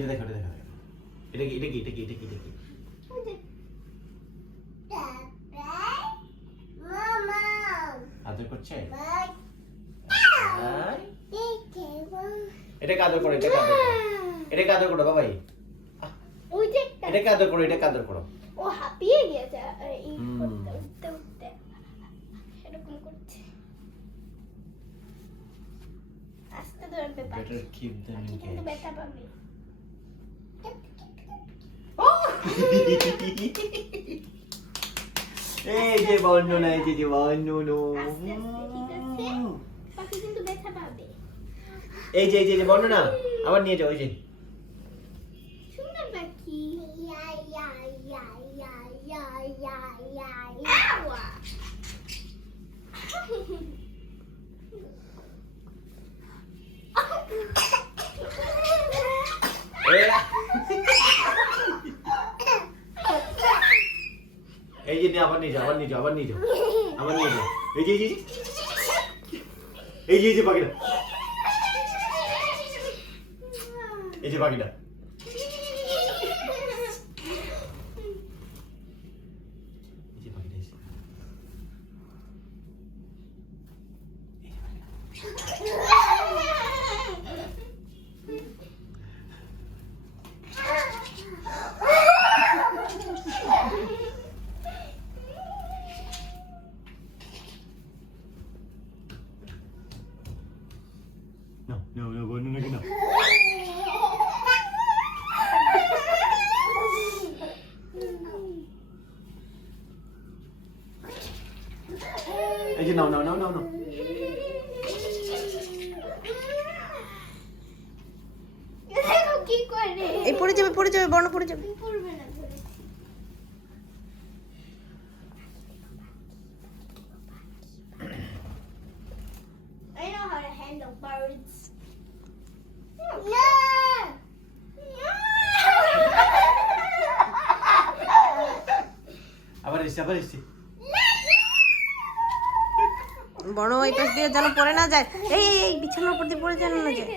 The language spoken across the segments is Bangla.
এটা দেখো এটা দেখো এটা কি এটা কি এটা কি এটা কি এটা কি মামা আদর করছে বাই এটা কাদর করো এটা কাদর করো এটা কাদর করো বাবাই ওই যে এটা কাদর করো এটা কাদর করো ও হাঁপিয়ে গেছে এই করতে উঠতে উঠতে এরকম করছে আস্তে ধরবে পাখি better keep them in কিন্তু cage ব্যথা পাবে এই যে বর্ণনা এই যে বর্ণনা আস্তে আস্তে ঠিক আছে পাখি কিন্তু ব্যথা পাবে এই যে বর্ণনা আবার নিয়ে যাও ওই যে সুন্দর পাখি ইয়া ইয়া ইয়া ইয়া ইয়া ইয়া ইয়া আওয়া এই যে আবার নিয়ে যাও আবার নিয়ে যাও এই যে পাখিটা এই যে পাখিটা No, বর্ণনা কি না এই যে নাও দেখো কি করে এই পড়ে যাবে বর্ণ পড়ে যাবে পড়বে না I know how to handle birds. No! আবার এসে বর্ণ ওই পাশ দিয়ে যেন পড়ে না যায় এই বিছানার উপর দিয়ে পড়ে যেন না যায়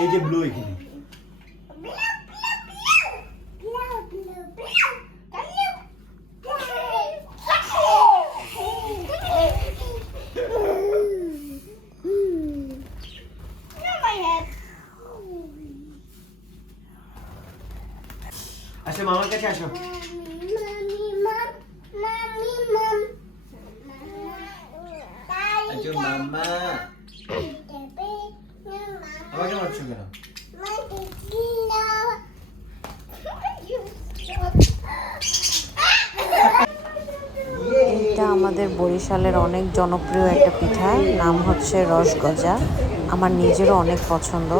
এই যে ব্লু এখানে আসো মামার কাছে আসো আচ্ছা মামা আমাকে মারছো কেন এটা আমাদের বরিশালের অনেক জনপ্রিয় একটা পিঠা নাম হচ্ছে রসগজা আমার নিজেরও অনেক পছন্দ